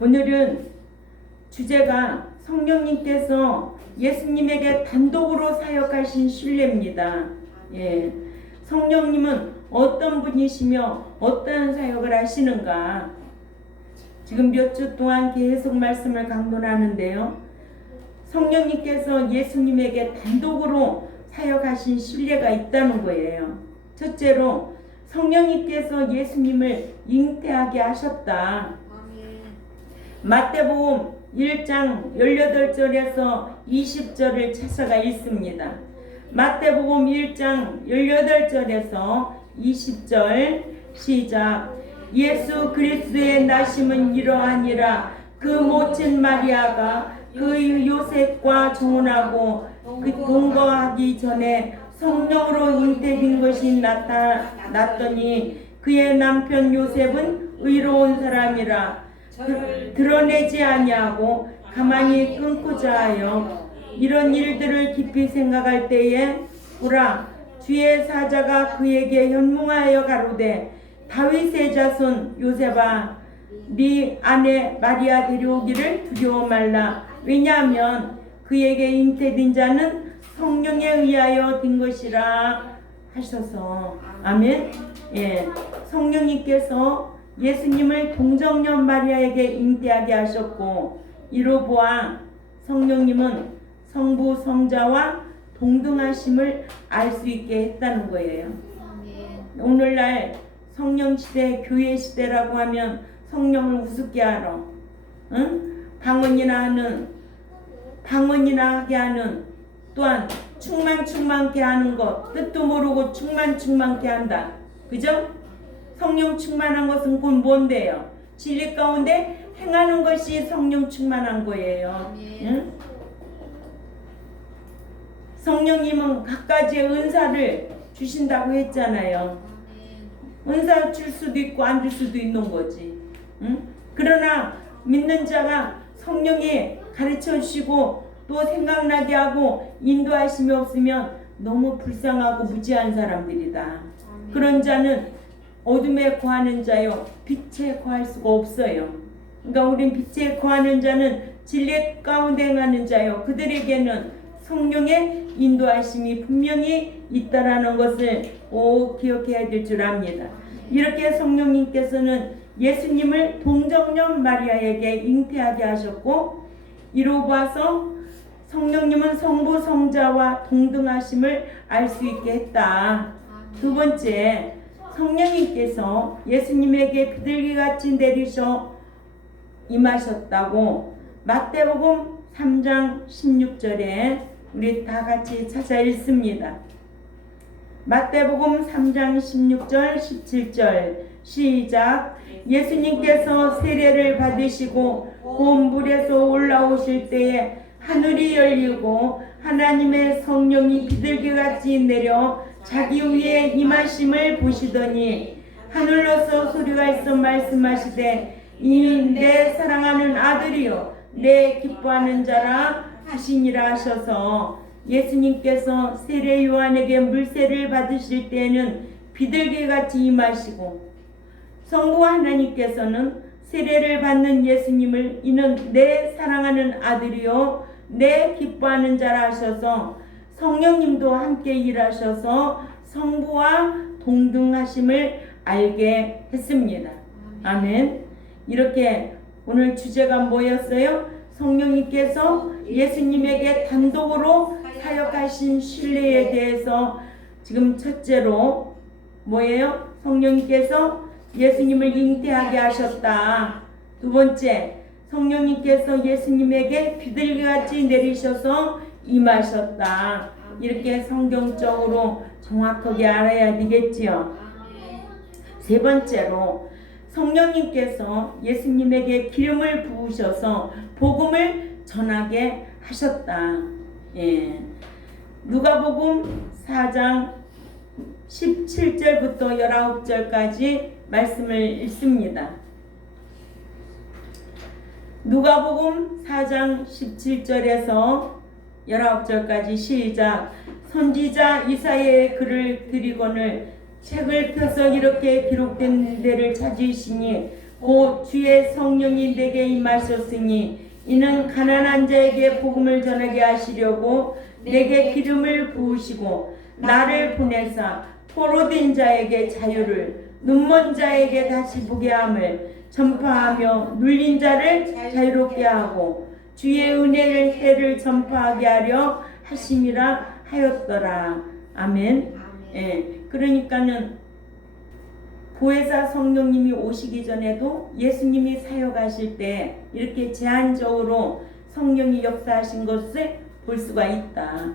오늘은 주제가 성령님께서 예수님에게 단독으로 사역하신 신뢰입니다. 예. 성령님은 어떤 분이시며 어떠한 사역을 하시는가? 지금 몇 주 동안 계속 말씀을 강론하는데요. 성령님께서 예수님에게 단독으로 사역하신 신뢰가 있다는 거예요. 첫째로 성령님께서 예수님을 잉태하게 하셨다. 마태복음 1장 18절에서 20절을 찾아가 읽습니다. 마태복음 1장 18절에서 20절 시작. 예수 그리스도의 나심은 이러하니라. 그 모친 마리아가 그 요셉과 정혼하고 그 동거하기 전에 성령으로 잉태된 것이 나타났더니 그의 남편 요셉은 의로운 사람이라. 드러내지 아니하고 가만히 끊고자 하여 이런 일들을 깊이 생각할 때에 보라, 주의 사자가 그에게 현몽하여 가로되 다윗의 자손 요셉아, 네 아내 마리아 데려오기를 두려워 말라. 왜냐하면 그에게 잉태된 자는 성령에 의하여 된 것이라 하셔서. 아멘. 예, 성령님께서 예수님을 동정녀 마리아에게 잉태하게 하셨고, 이로 보아 성령님은 성부 성자와 동등하심을 알 수 있게 했다는 거예요. 오늘날 성령 시대, 교회 시대라고 하면 성령을 우습게 하러, 응? 방언이나 하게 하는, 또한 충만케 하는 것, 뜻도 모르고 충만케 한다. 그죠? 성령 충만한 것은 곧 뭔데요? 진리 가운데 행하는 것이 성령 충만한 거예요. 응? 성령님은 각가지의 은사를 주신다고 했잖아요. 은사 줄 수도 있고 안 줄 수도 있는 거지. 응? 그러나 믿는 자가 성령이 가르쳐 주시고 또 생각나게 하고 인도하심이 없으면 너무 불쌍하고 무지한 사람들이다. 그런 자는 어둠에 거하는 자요 빛에 거할 수가 없어요. 그러니까 우린 빛에 거하는 자는 진리 가운데 행하는 자요, 그들에게는 성령의 인도하심이 분명히 있다라는 것을 꼭 기억해야 될 줄 압니다. 이렇게 성령님께서는 예수님을 동정녀 마리아에게 잉태하게 하셨고, 이로 봐서 성령님은 성부 성자와 동등하심을 알 수 있게 했다. 두 번째, 성령님께서 예수님에게 비둘기같이 내리셔 임하셨다고 마태복음 3장 16절에 우리 다 같이 찾아 읽습니다. 마태복음 3장 16절 17절 시작. 예수님께서 세례를 받으시고 온 물에서 올라오실 때에 하늘이 열리고 하나님의 성령이 비둘기같이 내려 자기 위에 임하심을 보시더니 하늘로서 소리가 있어 말씀하시되 이 내 사랑하는 아들이요 내 기뻐하는 자라 하시니라 하셔서, 예수님께서 세례 요한에게 물세를 받으실 때에는 비둘기같이 임하시고, 성부 하나님께서는 세례를 받는 예수님을 이는 내 사랑하는 아들이요 내 기뻐하는 자라 하셔서 성령님도 함께 일하셔서 성부와 동등하심을 알게 했습니다. 아멘. 이렇게 오늘 주제가 뭐였어요? 성령님께서 예수님에게 단독으로 사역하신 신뢰에 대해서 지금 첫째로 뭐예요? 성령님께서 예수님을 잉태하게 하셨다. 두 번째, 성령님께서 예수님에게 비둘기같이 내리셔서 임하셨다. 이렇게 성경적으로 정확하게 알아야 되겠지요. 세 번째로, 성령님께서 예수님에게 기름을 부으셔서 복음을 전하게 하셨다. 예. 누가복음 4장 17절부터 19절까지 말씀을 읽습니다. 누가복음 4장 17절에서 19절까지 시작. 선지자 이사야의 글을 드리거늘 책을 펴서 이렇게 기록된 데를 찾으시니 곧 주의 성령이 내게 임하셨으니 이는 가난한 자에게 복음을 전하게 하시려고 내게 기름을 부으시고 나를 보내사 포로된 자에게 자유를 눈먼 자에게 다시 보게 함을 전파하며 눌린 자를 자유롭게 하고 주의 은혜를 해를 전파하게 하려 하심이라 하였더라. 아멘. 예, 그러니까는 보혜사 성령님이 오시기 전에도 예수님이 사역하실 때 이렇게 제한적으로 성령이 역사하신 것을 볼 수가 있다.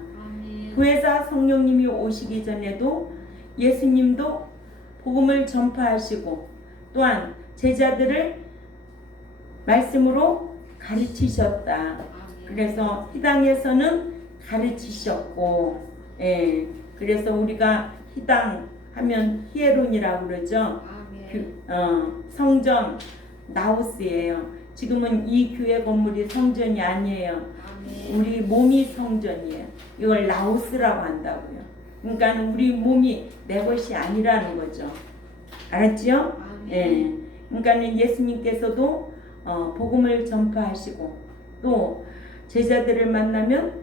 보혜사 성령님이 오시기 전에도 예수님도 복음을 전파하시고 또한 제자들을 말씀으로 가르치셨다. 그래서 희당에서는 가르치셨고, 예, 그래서 우리가 희당 하면 히에론이라고 그러죠. 성전 나우스예요. 지금은 이 교회 건물이 성전이 아니에요. 우리 몸이 성전이에요. 이걸 나우스라고 한다고요. 그러니까 우리 몸이 내 것이 아니라는 거죠. 알았지요? 예. 그러니까 예수님께서도 복음을 전파하시고 또 제자들을 만나면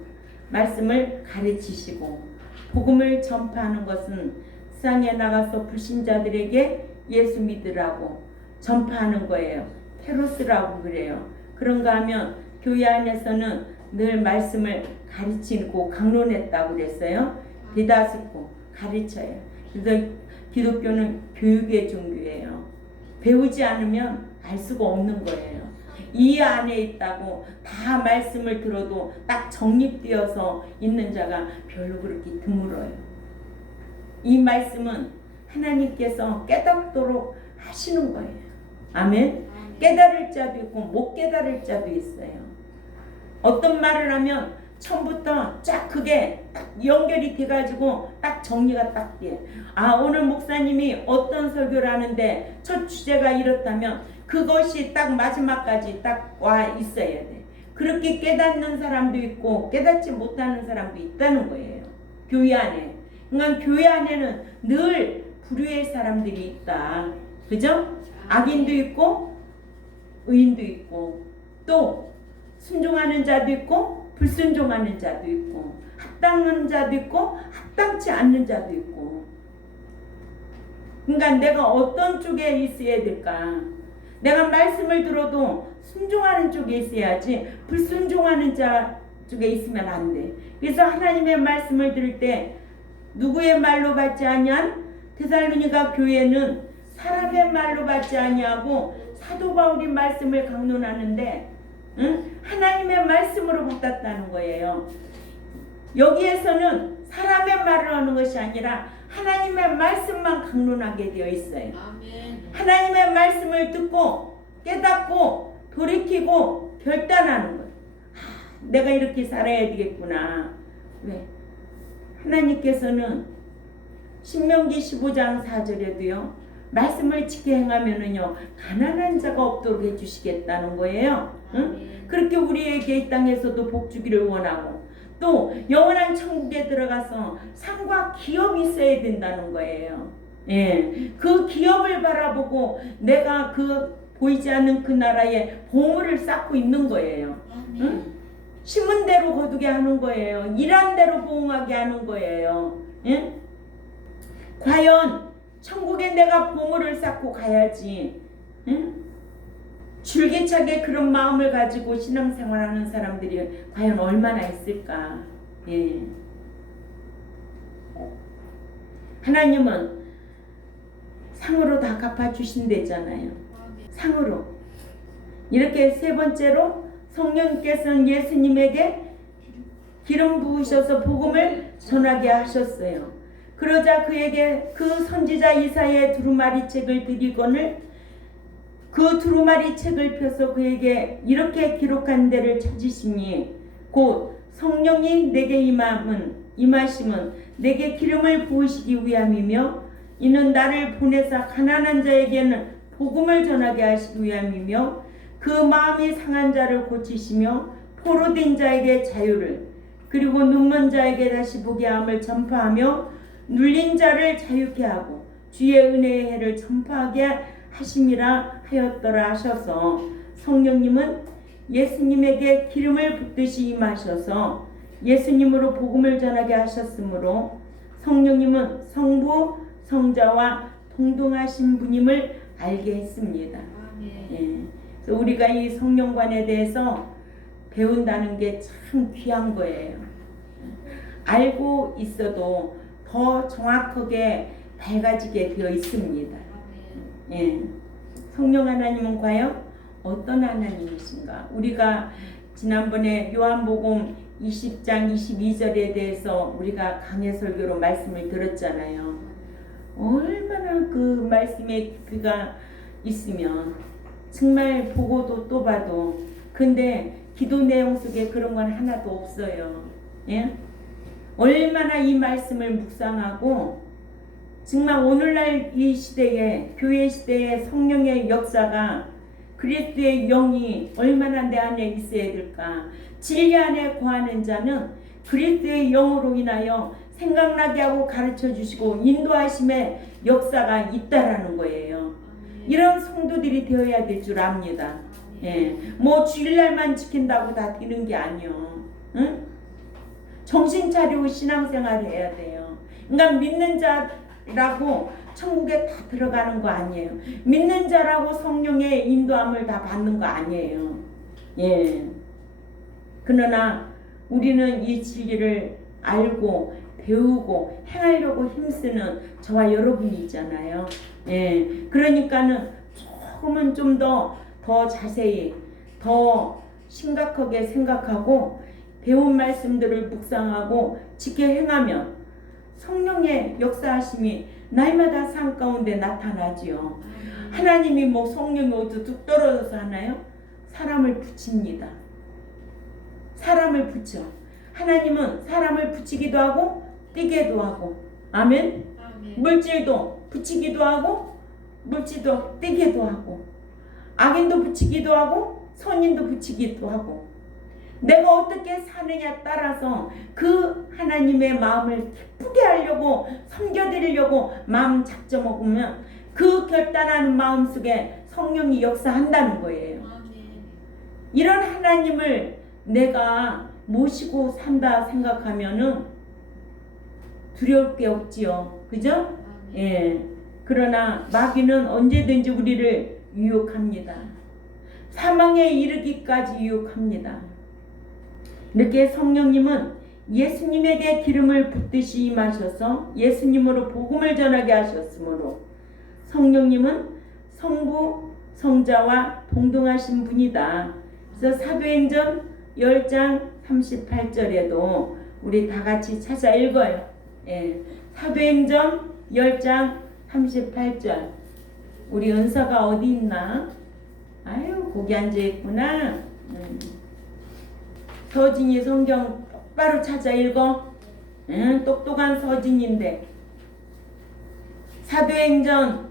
말씀을 가르치시고 복음을 전파하는 것은 세상에 나가서 불신자들에게 예수 믿으라고 전파하는 거예요. 페로스라고 그래요. 그런가 하면 교회 안에서는 늘 말씀을 가르치고 강론했다고 그랬어요. 대다수고 가르쳐요. 그래서 기독교는 교육의 종교예요. 배우지 않으면 알 수가 없는 거예요. 이 안에 있다고 다 말씀을 들어도 딱 정립되어서 있는 자가 별로 그렇게 드물어요. 이 말씀은 하나님께서 깨닫도록 하시는 거예요. 아멘. 깨달을 자도 있고 못 깨달을 자도 있어요. 어떤 말을 하면 처음부터 쫙 그게 딱 연결이 돼가지고 딱 정리가 딱 돼. 아, 오늘 목사님이 어떤 설교를 하는데 첫 주제가 이렇다면 그것이 딱 마지막까지 딱 와 있어야 돼. 그렇게 깨닫는 사람도 있고 깨닫지 못하는 사람도 있다는 거예요. 교회 안에. 그러니까 교회 안에는 늘 불의의 사람들이 있다. 그죠? 악인도 있고 의인도 있고 또 순종하는 자도 있고 불순종하는 자도 있고 합당한 자도 있고 합당치 않는 자도 있고. 그러니까 내가 어떤 쪽에 있어야 될까? 내가 말씀을 들어도 순종하는 쪽에 있어야지 불순종하는 자 쪽에 있으면 안 돼. 그래서 하나님의 말씀을 들을 때 누구의 말로 받지 아니한 데살로니가 교회는 사람의 말로 받지 아니하고 사도 바울이 말씀을 강론하는데 하나님의 말씀으로 받았다는 거예요. 여기에서는 사람의 말을 하는 것이 아니라 하나님의 말씀만 강론하게 되어 있어요. 하나님의 말씀을 듣고 깨닫고 돌이키고 결단하는 거예요. 내가 이렇게 살아야 되겠구나. 왜? 하나님께서는 신명기 15장 4절에도요. 말씀을 지켜 행하면은요. 가난한 자가 없도록 해주시겠다는 거예요. 응? 그렇게 우리에게 이 땅에서도 복 주기를 원하고 또 영원한 천국에 들어가서 상과 기업이 있어야 된다는 거예요. 예, 그 기업을 바라보고 내가 그 보이지 않는 그 나라에 보물을 쌓고 있는 거예요. 응? 심은 대로 거두게 하는 거예요. 일한 대로 보응하게 하는 거예요. 예? 과연 천국에 내가 보물을 쌓고 가야지. 응? 줄기차게 그런 마음을 가지고 신앙생활하는 사람들이 과연 얼마나 있을까? 예. 하나님은 상으로 다 갚아주신대잖아요. 상으로. 이렇게 세 번째로 성령께서는 예수님에게 기름 부으셔서 복음을 전하게 하셨어요. 그러자 그에게 그 선지자 이사야의 두루마리 책을 드리거늘 그 두루마리 책을 펴서 그에게 이렇게 기록한 데를 찾으시니 곧 성령이 내게 임하심은 내게 기름을 부으시기 위함이며 이는 나를 보내사 가난한 자에게는 복음을 전하게 하시기 위함이며 그 마음이 상한 자를 고치시며 포로된 자에게 자유를 그리고 눈먼 자에게 다시 보게 함을 전파하며 눌린 자를 자유케 하고 주의 은혜의 해를 전파하게 하심이라 하였더라 하셔서 성령님은 예수님에게 기름을 붓듯이 임하셔서 예수님으로 복음을 전하게 하셨으므로 성령님은 성부, 성자와 동등하신 분임을 알게 했습니다. 예. 그래서 우리가 이 성령관에 대해서 배운다는 게 참 귀한 거예요. 알고 있어도 더 정확하게 밝아지게 되어 있습니다. 예. 성령 하나님은 과연 어떤 하나님이신가? 우리가 지난번에 요한복음 20장 22절에 대해서 우리가 강해 설교로 말씀을 들었잖아요. 얼마나 그 말씀에 깊이가 있으면 정말 보고도 또 봐도, 근데 기도 내용 속에 그런 건 하나도 없어요. 예? 얼마나 이 말씀을 묵상하고 정말 오늘날 이 시대에, 교회 시대에 성령의 역사가, 그리스도의 영이 얼마나 내 안에 있어야 될까. 진리 안에 거하는 자는 그리스도의 영으로 인하여 생각나게 하고 가르쳐 주시고 인도하심의 역사가 있다라는 거예요. 이런 성도들이 되어야 될 줄 압니다. 예. 뭐 주일날만 지킨다고 다 되는 게 아니요. 응? 정신 차리고 신앙생활 해야 돼요. 그러니까 믿는 자라고 천국에 다 들어가는 거 아니에요. 믿는 자라고 성령의 인도함을 다 받는 거 아니에요. 예. 그러나 우리는 이 진리를 알고 배우고 행하려고 힘쓰는 저와 여러분이 있잖아요. 예. 그러니까는 조금은 좀 더 자세히, 더 심각하게 생각하고 배운 말씀들을 묵상하고 지켜 행하면 성령의 역사하심이 날마다 삶 가운데 나타나지요. 하나님이 뭐 성령이 어디 뚝 떨어져서 하나요? 사람을 붙입니다. 사람을 붙여. 하나님은 사람을 붙이기도 하고 띄게도 하고. 아멘? 물질도 붙이기도 하고 물질도 띄게도 하고, 악인도 붙이기도 하고 선인도 붙이기도 하고, 내가 어떻게 사느냐 따라서 그 하나님의 마음을 기쁘게 하려고 섬겨드리려고 마음 작정먹으면 그 결단하는 마음 속에 성령이 역사한다는 거예요. 이런 하나님을 내가 모시고 산다 생각하면은 두려울 게 없지요. 그죠? 예. 그러나 마귀는 언제든지 우리를 유혹합니다. 사망에 이르기까지 유혹합니다. 이렇게 성령님은 예수님에게 기름을 붓듯이 임하셔서 예수님으로 복음을 전하게 하셨으므로 성령님은 성부, 성자와 동등하신 분이다. 그래서 사도행전 10장 38절에도 우리 다 같이 찾아 읽어요. 예. 사도행전 10장 38절. 우리 은서가 어디 있나? 아유, 거기 앉아 있구나. 서진이 성경 똑바로 찾아 읽어. 똑똑한 서진인데. 사도행전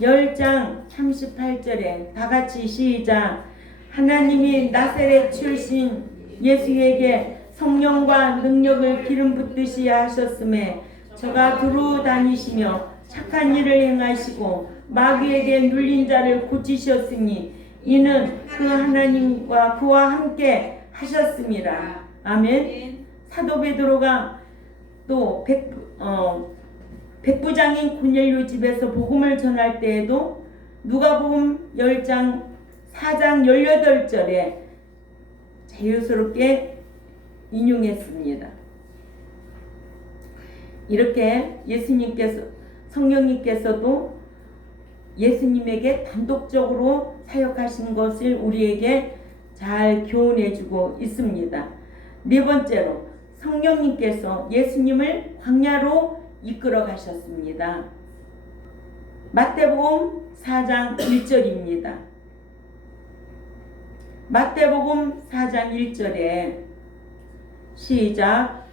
10장 38절에 다 같이 시작. 하나님이 나사렛 출신 예수에게 성령과 능력을 기름 붓듯이 하셨음에 저가 두루 다니시며 착한 일을 행하시고 마귀에게 눌린 자를 고치셨으니 이는 그 하나님과 그와 함께 하셨습니다. 아멘. 사도 베드로가 또 백부장인 고넬료 집에서 복음을 전할 때에도 누가복음 10장 4장 18절에 자유스럽게 인용했습니다. 이렇게 성령님께서도 예수님에게 단독적으로 사역하신 것을 우리에게 잘 교훈해주고 있습니다. 네 번째로 성령님께서 예수님을 광야로 이끌어 가셨습니다. 마태복음 4장 1절입니다. 마태복음 4장 1절에 시작.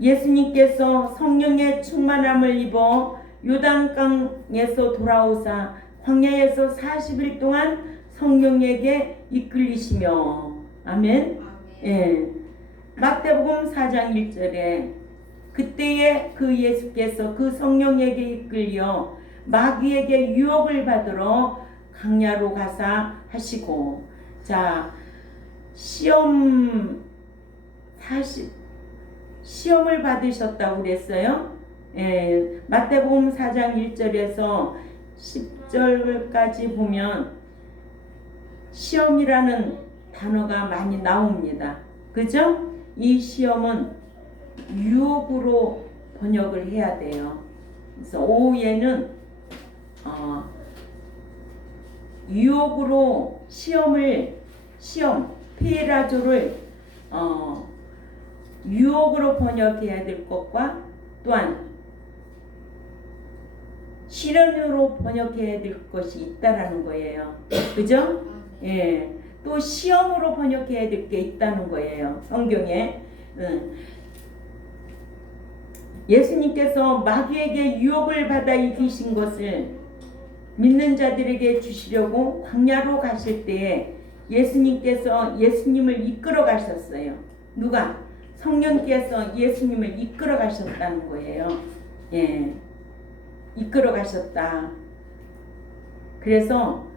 예수님께서 성령의 충만함을 입어 요단강에서 돌아오사 광야에서 40일 동안 성령에게 이끌리시며. 아멘. 예. 마태복음 4장 1절에 그때에 그 예수께서 그 성령에게 이끌려 마귀에게 유혹을 받으러 광야로 가사 하시고, 자, 시험을 받으셨다고 그랬어요. 예, 마태복음 4장 1절에서 10절까지 보면 시험이라는 단어가 많이 나옵니다. 그죠? 이 시험은 유혹으로 번역을 해야 돼요. 그래서 오후에는 유혹으로 페라조를 유혹으로 번역해야 될 것과 또한 시련으로 번역해야 될 것이 있다라는 거예요. 그죠? 예. 또 시험으로 번역해야 될 게 있다는 거예요. 성경에. 예수님께서 마귀에게 유혹을 받아 이기신 것을 믿는 자들에게 주시려고 광야로 가실 때에 예수님께서 예수님을 이끌어 가셨어요. 누가? 성령께서 예수님을 이끌어 가셨다는 거예요. 예. 이끌어 가셨다. 그래서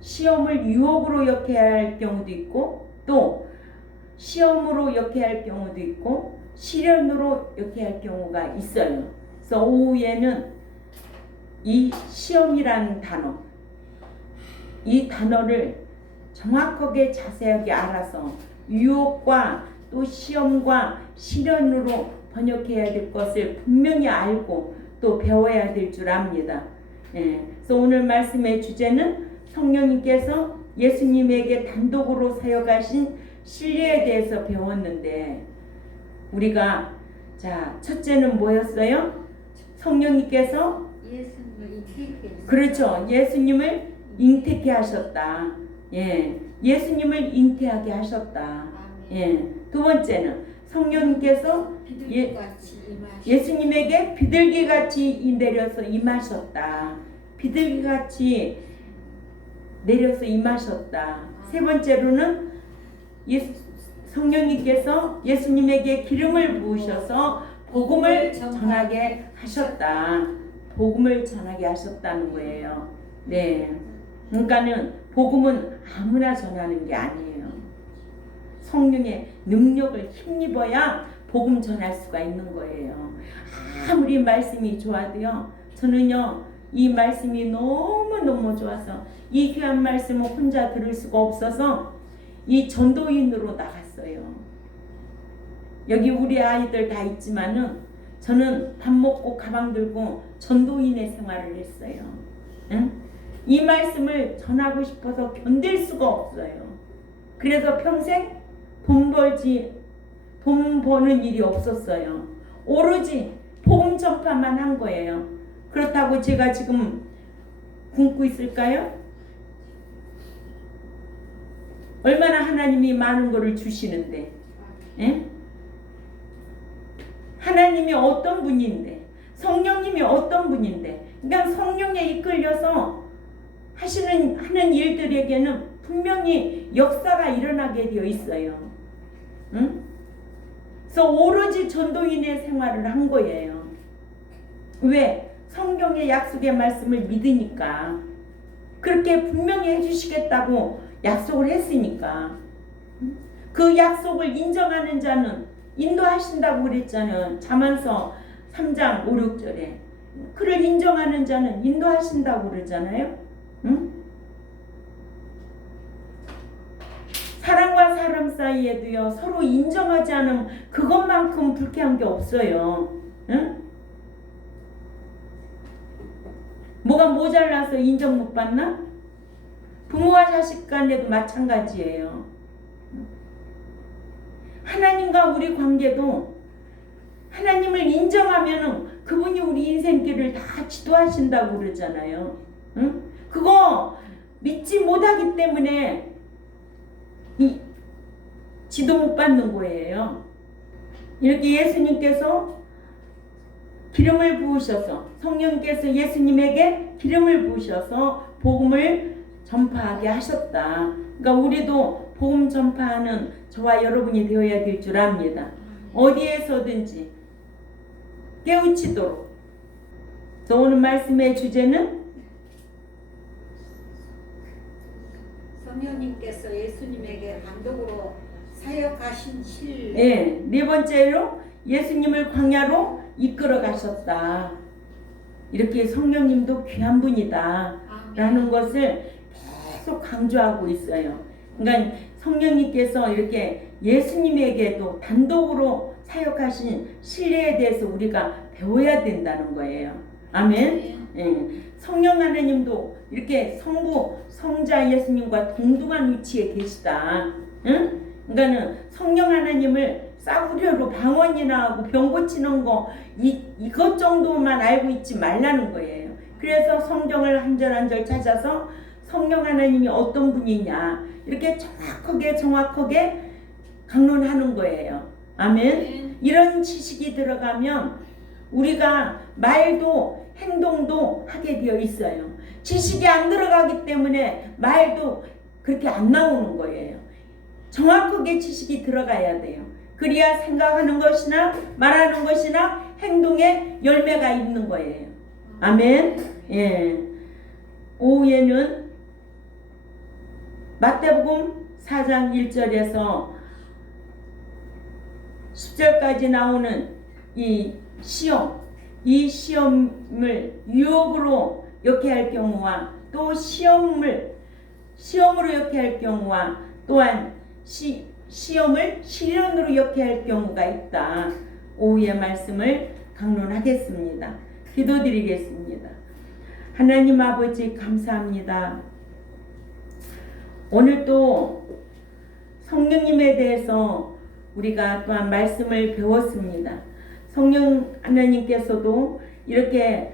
시험을 유혹으로 역해야 할 경우도 있고, 또 시험으로 역해야 할 경우도 있고, 시련으로 역해야 할 경우가 있어요. 그래서 오후에는 이 시험이라는 단어, 이 단어를 정확하게 자세하게 알아서 유혹과 또 시험과 시련으로 번역해야 될 것을 분명히 알고 또 배워야 될 줄 압니다. 예. 그래서 오늘 말씀의 주제는 성령님께서 예수님에게 단독으로 사역하신 신뢰에 대해서 배웠는데, 우리가 첫째는 뭐였어요? 성령님께서 그렇죠. 예수님을 잉태케 하셨다. 예. 예수님을 잉태하게 하셨다. 예. 두 번째는 성령님께서 예수님에게 비둘기같이 내려서 임하셨다. 비둘기같이 내려서 임하셨다. 세 번째로는 성령님께서 예수님에게 기름을 부으셔서 복음을 전하게 하셨다. 복음을 전하게 하셨다는 거예요. 네. 그러니까는 복음은 아무나 전하는 게 아니에요. 성령의 능력을 힘입어야 복음 전할 수가 있는 거예요. 아무리 말씀이 좋아도요, 저는요 이 말씀이 너무너무 좋아서 이 귀한 말씀을 혼자 들을 수가 없어서 이 전도인으로 나갔어요. 여기 우리 아이들 다 있지만은 저는 밥 먹고 가방 들고 전도인의 생활을 했어요. 응? 이 말씀을 전하고 싶어서 견딜 수가 없어요. 그래서 평생 돈 버는 일이 없었어요. 오로지 복음 전파만 한 거예요. 그렇다고 제가 지금 굶고 있을까요? 얼마나 하나님이 많은 것을 주시는데, 예? 하나님이 어떤 분인데, 성령님이 어떤 분인데, 그러니까 성령에 이끌려서 하는 일들에게는 분명히 역사가 일어나게 되어 있어요. 응? 그래서 오로지 전도인의 생활을 한 거예요. 왜? 성경의 약속의 말씀을 믿으니까. 그렇게 분명히 해주시겠다고 약속을 했으니까. 그 약속을 인정하는 자는 인도하신다고 그랬잖아요. 잠언서 3장 5, 6절에. 그를 인정하는 자는 인도하신다고 그러잖아요. 응? 사람과 사람 사이에도요, 서로 인정하지 않으면 그것만큼 불쾌한 게 없어요. 응? 뭐가 모자라서 인정 못 받나? 부모와 자식 간에도 마찬가지예요. 하나님과 우리 관계도 하나님을 인정하면은 그분이 우리 인생길을 다 지도하신다고 그러잖아요. 응? 그거 믿지 못하기 때문에 지도 못 받는 거예요. 이렇게 예수님께서 기름을 부으셔서, 성령께서 예수님에게 기름을 부으셔서 복음을 전파하게 하셨다. 그러니까 우리도 복음 전파하는 저와 여러분이 되어야 될 줄 압니다. 어디에서든지 깨우치도록. 오늘 말씀의 주제는 성령님께서 예수님에게 단독으로 사역하신 실. 예, 네 번째로 예수님을 광야로 이끌어 가셨다. 이렇게 성령님도 귀한 분이다 라는 것을 계속 강조하고 있어요. 그러니까 성령님께서 이렇게 예수님에게도 단독으로 사역하신 신뢰에 대해서 우리가 배워야 된다는 거예요. 아멘. 예. 성령 하나님도 이렇게 성부, 성자 예수님과 동등한 위치에 계시다. 응? 그러니까는 성령 하나님을 싸구려로 방언이나 하고 병 고치는 거 이것 정도만 알고 있지 말라는 거예요. 그래서 성경을 한 절 한 절 찾아서 성령 하나님이 어떤 분이냐 이렇게 정확하게 강론하는 거예요. 아멘. 이런 지식이 들어가면 우리가 말도 행동도 하게 되어 있어요. 지식이 안 들어가기 때문에 말도 그렇게 안 나오는 거예요. 정확하게 지식이 들어가야 돼요. 그래야 생각하는 것이나 말하는 것이나 행동에 열매가 있는 거예요. 아멘. 예. 오후에는 마태복음 4장 1절에서 10절까지 나오는 이 시험을 유혹으로 역해할 경우와 또 시험으로 역해할 경우와 또한 시험을 시련으로 역해할 경우가 있다. 오후의 말씀을 강론하겠습니다. 기도드리겠습니다. 하나님 아버지 감사합니다. 오늘 또 성령님에 대해서 우리가 또한 말씀을 배웠습니다. 성령 하나님께서도 이렇게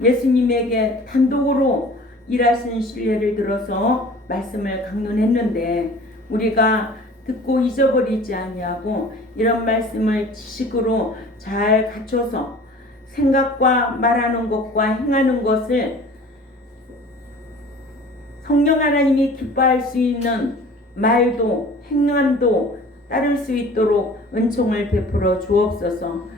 예수님에게 단독으로 일하신 신뢰를 들어서 말씀을 강론했는데 우리가 듣고 잊어버리지 아니하고 이런 말씀을 지식으로 잘 갖춰서 생각과 말하는 것과 행하는 것을 성령 하나님이 기뻐할 수 있는 말도 행함도 따를 수 있도록 은총을 베풀어 주옵소서.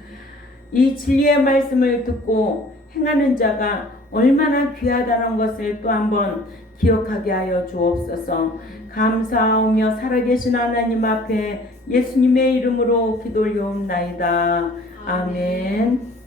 이 진리의 말씀을 듣고 행하는 자가 얼마나 귀하다는 것을 또 한번 기억하게 하여 주옵소서. 감사하며 살아계신 하나님 앞에 예수님의 이름으로 기도 올려옵나이다. 아멘.